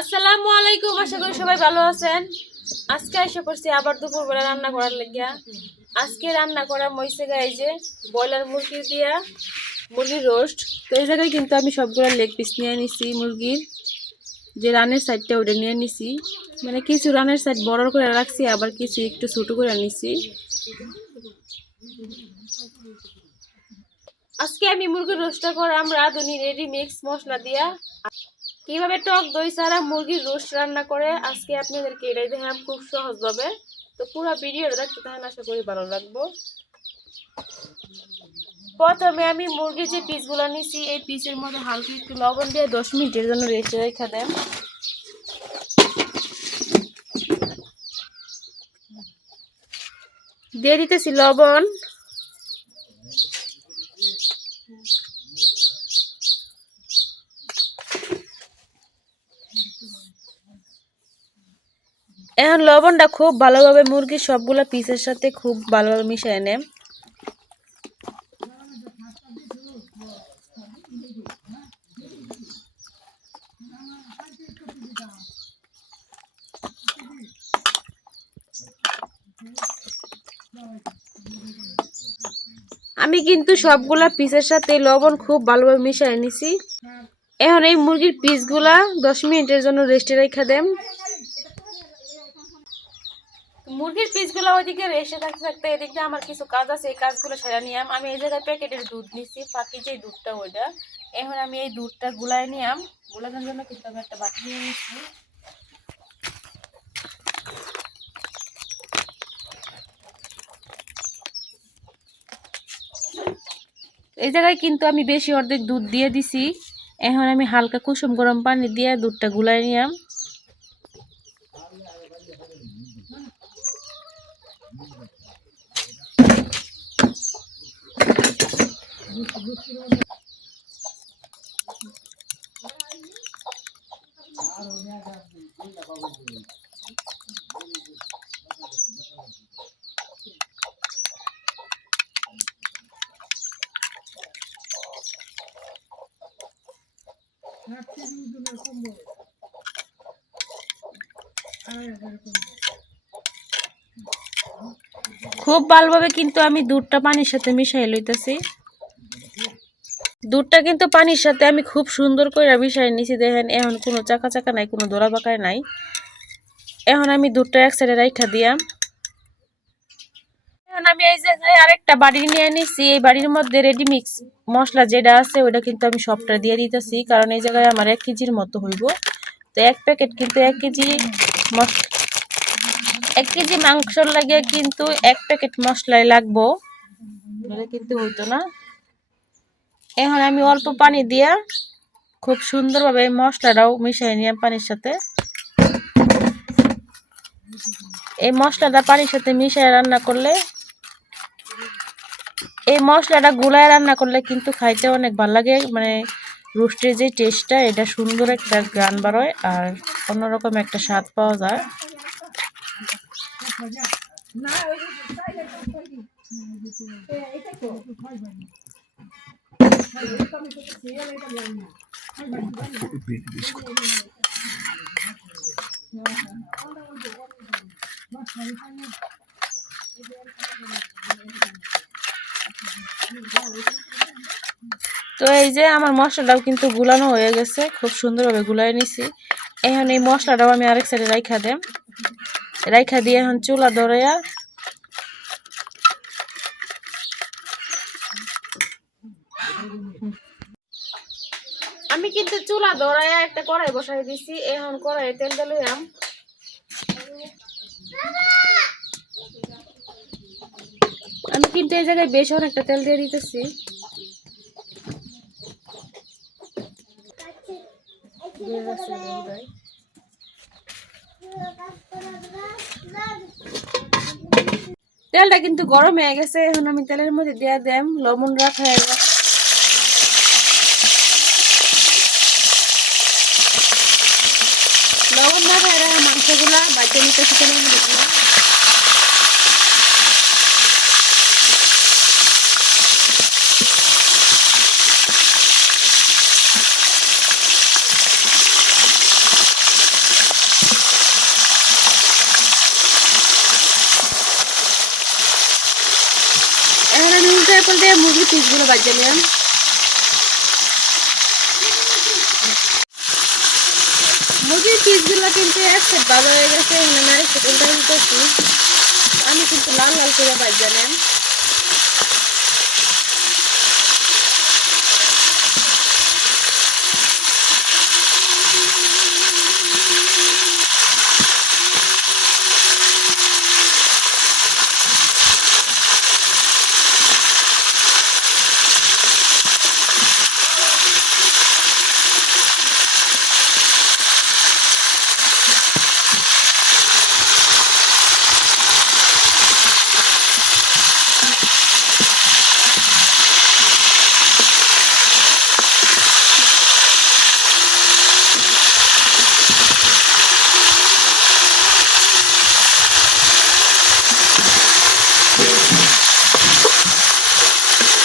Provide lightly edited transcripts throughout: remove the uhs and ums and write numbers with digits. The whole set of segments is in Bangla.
আসসালামু আলাইকুম, আশা করি সবাই ভালো আছেন। আজকে এসে পড়ছি আবার দুপুরবেলা রান্না করার লাগিয়া। আজকে রান্না করা মইছে এই যে ব্রয়লার মুরগি দিয়া মুরগির রোস্ট। তো এই জায়গায় কিন্তু আমি সবগুলো লেগ পিস নিয়ে নিছি, মুরগির যে রানের সাইডটা ওটা নিয়ে নিছি। মানে কিছু রানের সাইড বড় করে রাখছি, আবার কিছু একটু ছোটো করে নিছি। আজকে আমি মুরগির রোস্টটা করাম রাঁধুনি রেডি মিক্স মশলা দিয়া। কিভাবে টক দই ছাড়া মুরগির রোস্ট রান্না করে আজকে আপনাদেরকে এটাই দেখাম খুব সহজভাবে। তো পুরো ভিডিওটা দেখতে থাকেন, আশা করি ভালো লাগবে। প্রথমে আমি মুরগির যে পিসগুলো নিছি এই পিসের মধ্যে হালকা একটু লবণ দিয়ে 10 মিনিটের জন্য রেখে রেখে দেন। দিয়ে দিতেছি লবণ, এখন লবণটা খুব ভালোভাবে মুরগির সবগুলা পিসের সাথে খুব ভালোভাবে মিশিয়ে নেন। আমি কিন্তু সবগুলা পিসের সাথে লবণ খুব ভালোভাবে মিশিয়ে নিছি। এখন এই মুরগির পিসগুলা 10 মিনিটের জন্য রেস্টে রেখে দেন। মুরগির পিসগুলো ওইদিকে রেস্টে থাকতে থাকতে এদিকে আমার কিছু কাজ আছে, এই কাজগুলো সেরে নিলাম। আমি এই জায়গায় প্যাকেটের দুধ নিছি, বাকি যে দুধটা ওইটা। এখন আমি এই দুধটা গুলায় নিলাম। গুলানোর জন্য কিন্তু আমি একটা বাটি নিয়ে নিচ্ছি। এই জায়গায় কিন্তু আমি বেশি অর্ধেক দুধ দিয়ে দিছি। এখন আমি হালকা কুসুম গরম পানি দিয়ে দুধটা গুলায় নিলাম। খুব ভালোভাবে কিন্তু আমি দুধটা পানির সাথে মিশাই লইতেছি। দুধটা কিন্তু পানির সাথে আমি খুব সুন্দর করে মিশাই নিছি। দেখেন এখন কোনো চাকা চাকা নাই, কোনো দোড়া পাকায় নাই। এখন আমি দুধটা এক সাইডে রাইখা দিয়াম। এখন আমি এই জায়গায় আরেকটা বাড়ি নিয়ে নিছি। এই বাড়ির মধ্যে রেডি মিক্স মশলা যেটা আছে ওইটা কিন্তু আমি সবটা দিয়ে দিতেছি, কারণ এই জায়গায় আমার 1 কেজির মতো হইব। তো এক প্যাকেট কিন্তু 1 কেজি 1 কেজি মাংসর লাগে কিন্তু 1 প্যাকেট মশলাই লাগবো, নাহলে কিন্তু হইতো না। এখন আমি অল্প পানি দিয়া খুব সুন্দরভাবে মশলাটাও মিশিয়ে নিলাম পানির সাথে। এই মশলাটা পানির সাথে মিশিয়ে রান্না করলে, এই মশলাটা গুলায় রান্না করলে কিন্তু খাইতে অনেক ভালো লাগে। মানে রোস্টের যে টেস্টটা, এটা সুন্দর একটা গান বাড়য় আর অন্যরকম একটা স্বাদ পাওয়া যায়। তো এই যে আমার মশলাটাও কিন্তু গুলানো হয়ে গেছে, খুব সুন্দরভাবে গুলাই নিছি। এখন এই মশলাটাও আমি আরেক সাইডে রাইখা দিয়ে এখন চুলা ধরাইয়া আমি কিন্তু চুলা ধরাইয়া একটা কড়াই বসাই দিছি। এখন কড়াইয়ে তেল দিলাম। আমি কিন্তু এই জায়গায় বেশ অনেকটা তেল দিয়ে দিতেছি। তেলটা কিন্তু গরম হয়ে গেছে। এখন আমি তেলের মধ্যে দিয়ে দেম লবণ রাখা লবণ রাখা মাংসগুলা বাচ্চা নিতে তেলের মধ্যে দিলাম। পাল্টে মুরগির পিসগুলো বাজিয়ে নিলাম। মুরগির পিসগুলো কিন্তু এক সেট ভাজা হয়ে গেছে, এখানে নারী সেকেন্ডটা দিতেছি। আমি কিন্তু লাল লাল করে বাজিয়ে নেন।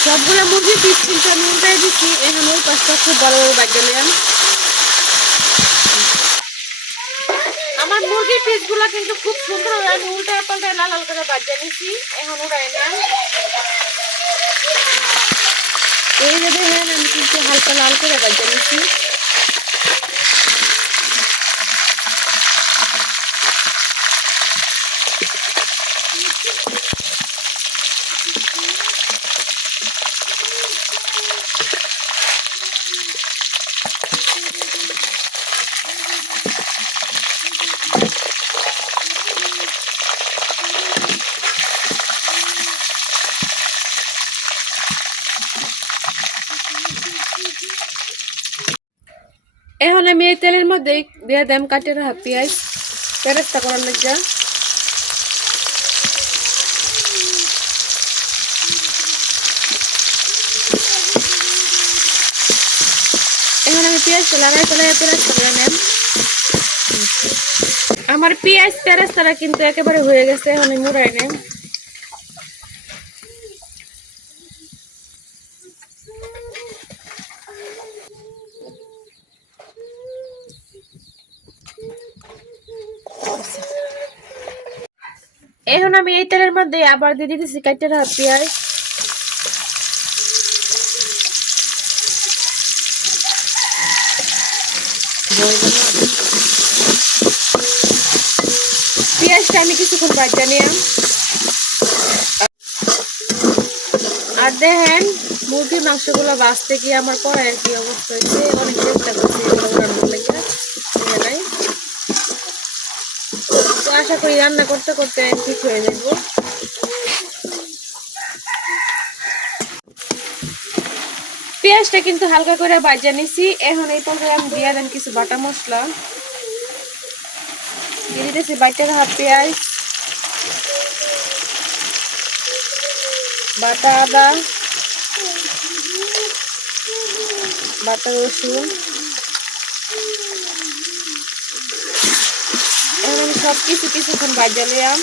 সবগুলো মুরগির পিস কিন্তু আমি উল্টাই দিচ্ছি। এখন ওই পাঁচটা খুব বড় বড় বাজিয়ে নিলাম। আমার মুরগির পিসগুলো কিন্তু খুব সুন্দর হয়ে আমি উল্টায় পাল্টায় লাল লাল করে বাজিয়ে নিচ্ছি। এখন উড়াই নেন। এই যে দেখেন আমি কিন্তু হালকা লাল করে বাজিয়ে নিচ্ছি। এখন আমি এই তেলের মধ্যে দিয়ে দিলাম কাটে রাখা পেঁয়াজ পেরেস্তা করার লাগে। এখন আমি পেঁয়াজটা লাগাই পেরেস্তা করে নেন। আমার পেঁয়াজ পেরেস্তাটা কিন্তু একেবারে হয়ে গেছে। এখন আমি মুড়াই নেন। এখন আমি এই তেলের মধ্যে আবার দিয়ে দিতেছি কাটে রাখা পেঁয়াজ। পেঁয়াজটা আমি কিছুক্ষণ ভাজা নিলাম। আর দেখেন মুরগির মাংসগুলো ভাজতে গিয়ে আমার কড়াইয়ের কি অবস্থা হয়েছে। অনেক চেষ্টা করছি এগুলো রান্নার লেগে, নাই তো আশা করি রান্না করতে করতে ঠিক হয়ে যাব। পেঁয়াজটা কিন্তু হালকা করে ভাজা নিছি। এখন এই পর্যায়ে আমি দিয়ে দেন কিছু বাটা মশলা। দিয়ে দিতেছি বাইটে রাখা পেঁয়াজ, বাটা আদা, বাটা রসুন। এখন আমি সব কিছুক্ষণ ভাজা নিলাম।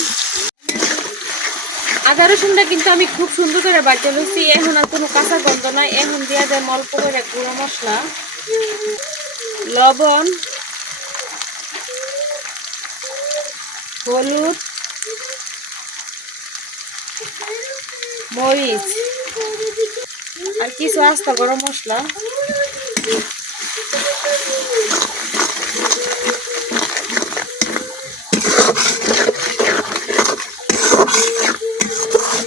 আদা রসুনটা কিন্তু আমি খুব সুন্দর করে ভাজা লইছি। এখন আর কোনো কাঁচা গন্ধ নাই। এখন দিয়ে দেয় অল্প করে গুঁড়ো মশলা, লবণ, হলুদ, মরিচ আর কিছু আস্তা গরম মশলা।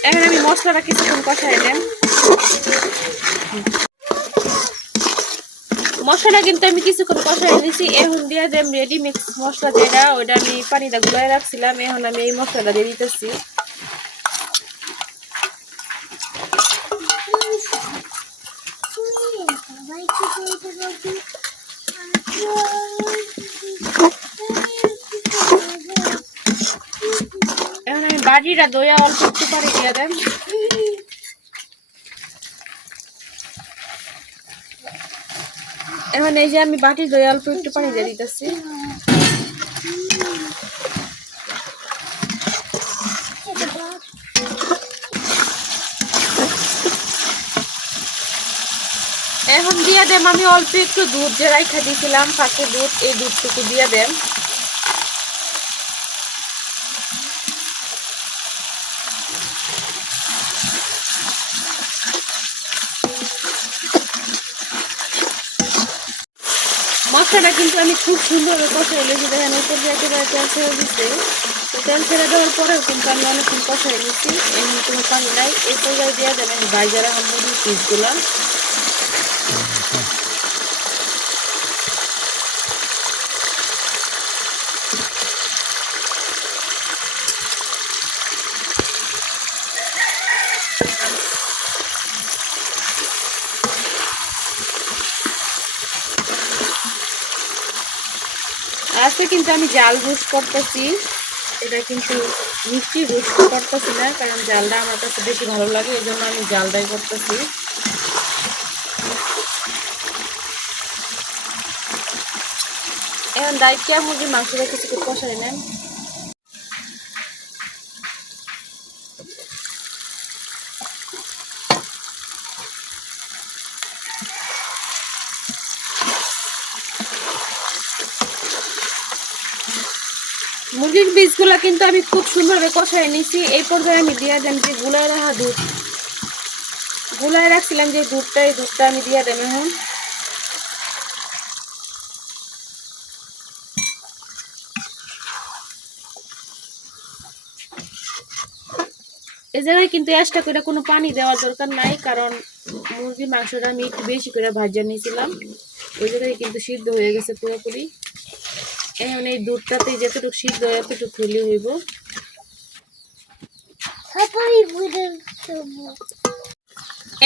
এখন আমি মশলাটা কিছুক্ষণ কষাই দেন। মশলা কিন্তু আমি কিছুক্ষণ কষাই নিয়েছি। এখন দিয়ে দেন রেডি মিক্স মশলা যেটা, ওইটা আমি পানিটা গুলাই রাখছিলাম। এখন আমি এই মশলাটা দিয়ে দিতেছি। এখন আমি বাটিটা দইয়া অল্প একটু পানি দিয়ে দেন। এখন এই যে আমি বাটি দইয়া অল্প একটু পানি দিয়ে দিতেছি। এখন দিয়ে দেন আমি অল্প একটু দুধ যে রাইখা দিয়েছিলাম ফাঁকে দুধ, এই দুধটুকু দিয়ে দেন। মশলাটা কিন্তু আমি খুব সুন্দরভাবে কষাই নিয়েছি, দেখেন উপর দিয়ে একেবারে তেল ছেড়ে দিচ্ছে। তো তেল ছেড়ে দেওয়ার পরেও কিন্তু আমি অনেকক্ষণ কষাই নিচ্ছি, এমনি কোনো পানি নাই। এই পর্যায়ে দিয়ে দেন আমি বাইরে রাখা মুরগির পিসগুলা। আজকে কিন্তু আমি জাল রোস্ট করতেছি, এটা কিন্তু মিষ্টি রোস্ট করতেছি না, কারণ জালটা আমার কাছে বেশি ভালো লাগে, এই জন্য আমি জালটাই করতেছি। এখন দায়িত্ব মুরগির মাংসটা কিছু কষাই নেন। মুরগির বীজগুলা কিন্তু আমি খুব সুন্দরভাবে কষাই নিয়েছি। এই পর্যায়ে আমি দিয়ে দেন যে গুলায় রাখা দুধ, গুলায় রাখছিলাম যে দুধটা, এই দুধটা আমি দিয়ে দেন এখন। এই জায়গায় কিন্তু এক্সট্রা করে কোনো পানি দেওয়ার দরকার নাই, কারণ মুরগির মাংসটা আমি একটু বেশি করে ভাজা নিয়েছিলাম, ওই জায়গায় কিন্তু সিদ্ধ হয়ে গেছে পুরোপুরি। এখন এই দুধটাতে যতটুকু সিদ্ধ হয় এতটুকু হইলে হইব।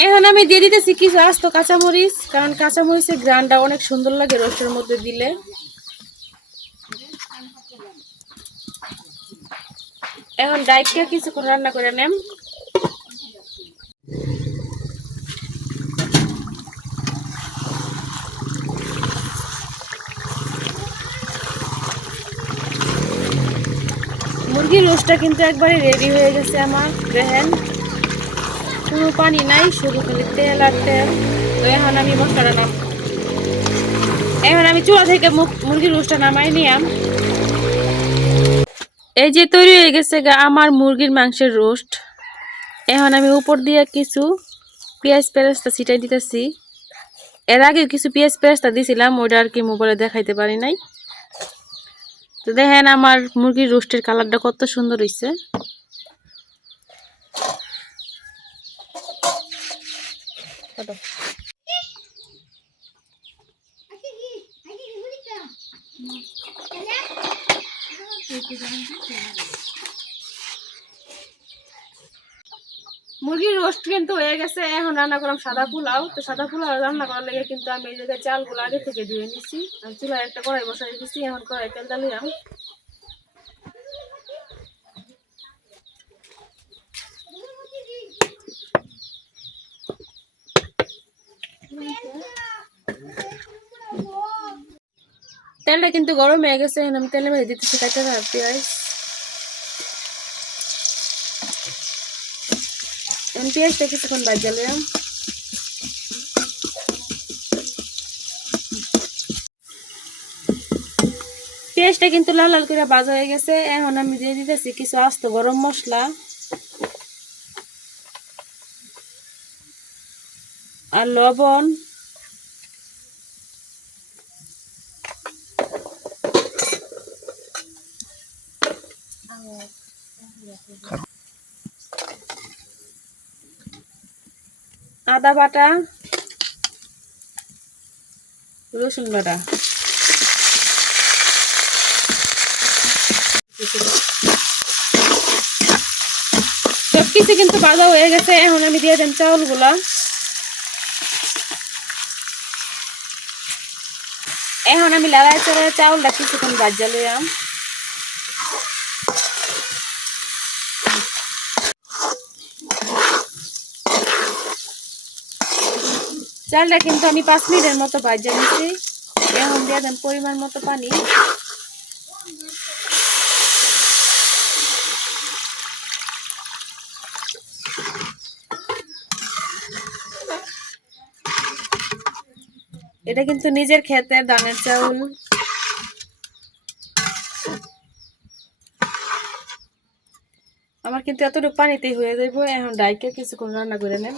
এখন আমি দিয়ে দিতেছি কিছু আস্ত কাঁচামরিচ, কারণ কাঁচামরিচের গ্রানটা অনেক সুন্দর লাগে রোস্টের মধ্যে দিলে। এখন ডাইটটা কিছুক্ষণ রান্না করে নেন। মুরগির রোস্টটা কিন্তু একবারে রেডি হয়ে গেছে আমার, দেখেন কোনো পানি নাই, শুধু খালি তেল আর তেল। তো এখন আমি মশলাটা এখন আমি চুলা থেকে মুরগির রোস্টটা নামাই নিলাম। এই যে তৈরি হয়ে গেছে আমার মুরগির মাংসের রোস্ট। এখন আমি উপর দিয়ে কিছু পেঁয়াজ পেরেস্তা ছিটাই দিতেছি। এর আগেও কিছু পেঁয়াজ পেরেস্তা দিয়েছিলাম, ওইটা আর কি মোবাইলে দেখাইতে পারি নাই। তো দেখেন আমার মুরগির রোস্টের কালারটা কত সুন্দর হয়েছে। মুরগির রোস্ট কিন্তু হয়ে গেছে, এখন রান্না করলাম সাদা পোলাও। তো সাদা পোলাও রান্না করার লেগে কিন্তু আমি এই জায়গায় চালগুলো আগে থেকে ধুয়ে নিছি, আমি চুলায় একটা কড়াই বসাই দিচ্ছি। এখন কড়াই তেল ডালিলাম, তেলটা কিন্তু গরম হয়ে গেছে। এখন আমি তেলের মধ্যে দিতেছি কাঁচা পেঁয়াজ। পেঁয়াজটা কিছুক্ষণ ভাজালাম। পেঁয়াজটা কিন্তু লাল লাল করে ভাজা হয়ে গেছে। এখন আমি দিয়ে দিতেছি কিছু আস্ত গরম মশলা আর লবণ, আদা বাটা, রসুন বাটা। সবকিছু কিন্তু ভাজা হয়ে গেছে। এখন আমি দিয়ে দেন চাউলগুলা। এখন আমি লাড়াই চাড়াই চাউলটা কিছুক্ষণ ভাজা লইলাম। চালটা কিন্তু আমি 5 মিনিটের মতো ভাজা নিচ্ছি। এখন দিয়ে দেন পরিমাণ মতো পানি। এটা কিন্তু নিজের ক্ষেতের ধানের চাউল। আমার কিন্তু এতটুকু পানিতেই হয়ে যাইব। এখন ডাইকে কিছুক্ষণ রান্না করে নেন।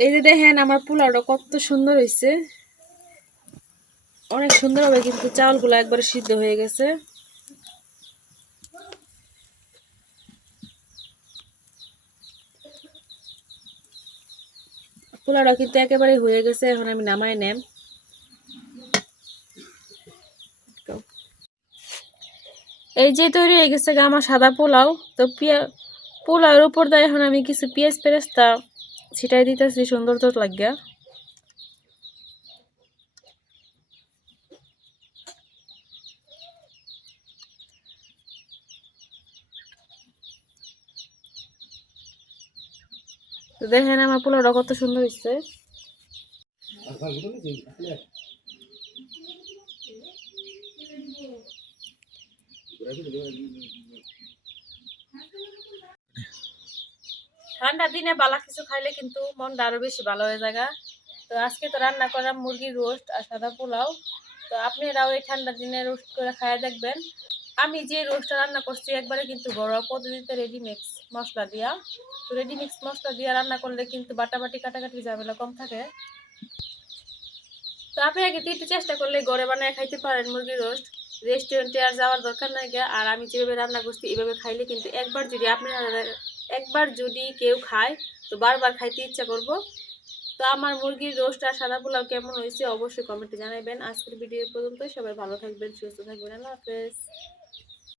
এই যে দেখেন আমার পোলাওটা কত সুন্দর হয়েছে, অনেক সুন্দর হবে, কিন্তু চাউলগুলো একবারে সিদ্ধ হয়ে গেছে। পোলাওটা কিন্তু একেবারে হয়ে গেছে, এখন আমি নামাই নেম। এই যে তৈরি হয়ে গেছে আমার সাদা পোলাও। তো পোলাওর উপর দিয়ে এখন আমি কিছু পেঁয়াজ পেরেস্তা ছিটাই দিতেছি সুন্দর তো লাগিয়া। তো দেখেন আমার পোলাওটা কত সুন্দর হয়েছে। ঠান্ডার দিনে বালা কিছু খাইলে কিন্তু মনটা আরো বেশি ভালো হয়ে যায়। তো আজকে তো রান্না করলাম মুরগির রোস্ট আর সাদা পোলাও। তো আপনারাও এই ঠান্ডার দিনে রোস্ট করে খাইয়া দেখবেন। আমি যে রোস্টটা রান্না করছি একবারে কিন্তু ঘরোয়া পদ্ধতিতে রেডিমিক্স মশলা দিয়া। তো রেডিমিক্স মশলা দিয়ে রান্না করলে কিন্তু বাটাবাটি কাটাকাটি ঝামেলা কম থাকে। তো আপনারা কিন্তু একটু চেষ্টা করলে ঘরে বানায় খাইতে পারেন মুরগির রোস্ট। রেস্টুরেন্টে আর যাওয়ার দরকার নাই গিয়া। আর আমি যেভাবে রান্না করছি এভাবে খাইলে কিন্তু একবার যদি কেউ খায় তো বারবার খাইতে ইচ্ছা করবো। তো আমার মুরগির রোস্ট আর সাদা পোলাও কেমন হয়েছে অবশ্যই কমেন্টে জানাবেন। আজকের ভিডিও পর্যন্ত, সবাই ভালো থাকবেন, সুস্থ থাকবেন, আল্লাহ হাফেজ।